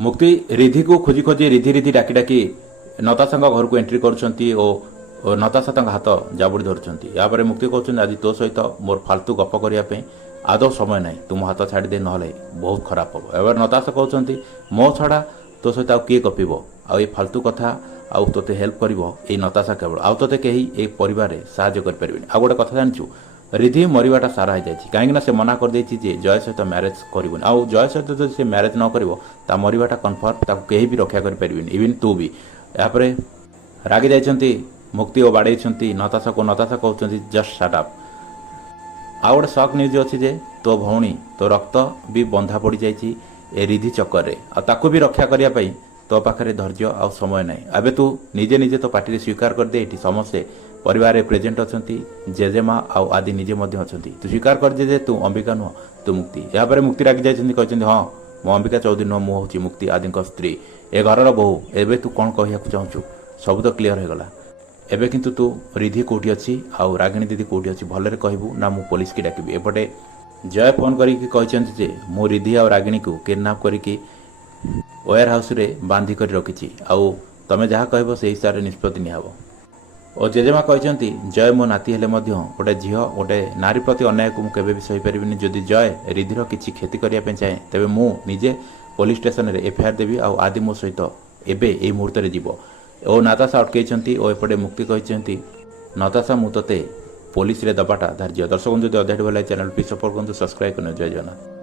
मुक्ति रिधि को खोजी खोजी रिधि रिधि डाकी डाकी नताशा घर को एंट्री करुँच नताशा हाथ जाबुड़ी धरुंच यापर मुक्ति कहते आज तो सहित मोर फालतू गप करने आदौ समय ना तुम हाथ छाड़ी दे ना बहुत खराब हम एवं नताशा कहते मो छड़ा तो सहित आउ किए गपिब आ फालतू कथा आउ तोते हेल्प कर नताशा केवल आउ तोते कहीं ए परिवार साहाय्य कर आ गोटे कथा जानचु रिधि मरवाटा सारा हो जाए कहीं से मना कर जय सहित म्यारेज करबुनि आउ जय सहित जो से म्यारेज न कर मरवाटा कन्फर्म ताको कहीं भी रक्षा कर इवन तू भी यापर रागी जाइछंती मुक्ति और बाड़े नताशा को नताशा कहते जस्ट शाट अप आ गोटे शक न्यूज अच्छी जे तो भौणी तो रक्त भी बंधा पड़ जाइए ए रिधि चक्कर ताकू भी रक्षा करने तो पाखे धैर्य आ समय ना एबे तू निजे निजे तो पार्टी स्वीकार कर दे समस्ते परिवार प्रेजेंट अच्छा जेजेमा आउ आदि निजे अच्छा तू स्वीकार कर दे तू अंबिका नुह तू मुक्ति यापर मुक्ति रागी जाइए हाँ मो अंबिका चौधरी नुह मुझे मुक्ति आदि स्त्री ए घर बोहू एबे तू कौन कहया चाहूँ सब तो क्लीयर हो गला एबे किंतु तू रिधि कोठी अच्छी आउ रागिणी दीदी कोठी अच्छी भलरे कहबू ना मु पुलिस की डाकिबी एपटे जय फोन करिकी कहचंती जे मो रिधि आउ रागिणी को किडनैप करिकी वेयर हाउस रे बांधी कर रखिछि आउ तमे जहा कहबो से हिसाब रे निष्पत्ति निहाबो और जेजेमा कहचंती जय मो नाती हेले मध्य गोटे झील गोटे नारी प्रति अन्याय को मुझे भी सही पारिबिनी जदि जय रिधिर किछि क्षति करिया पे चाहे तेबे मु निजे पुलिस स्टेशन रे एफआईआर देबी आउ आदि मो सहित एबे ए मुहूर्त रे जीवो और नताशा अटकई और एपटे मुक्ति कहते नताशा मुझे पुलिस रे दबाटा धार्य दर्शक जब अध्याय भल चैनल प्लीज सपोर्ट करूँ सब्सक्राइब करना जय जगन्नाथ।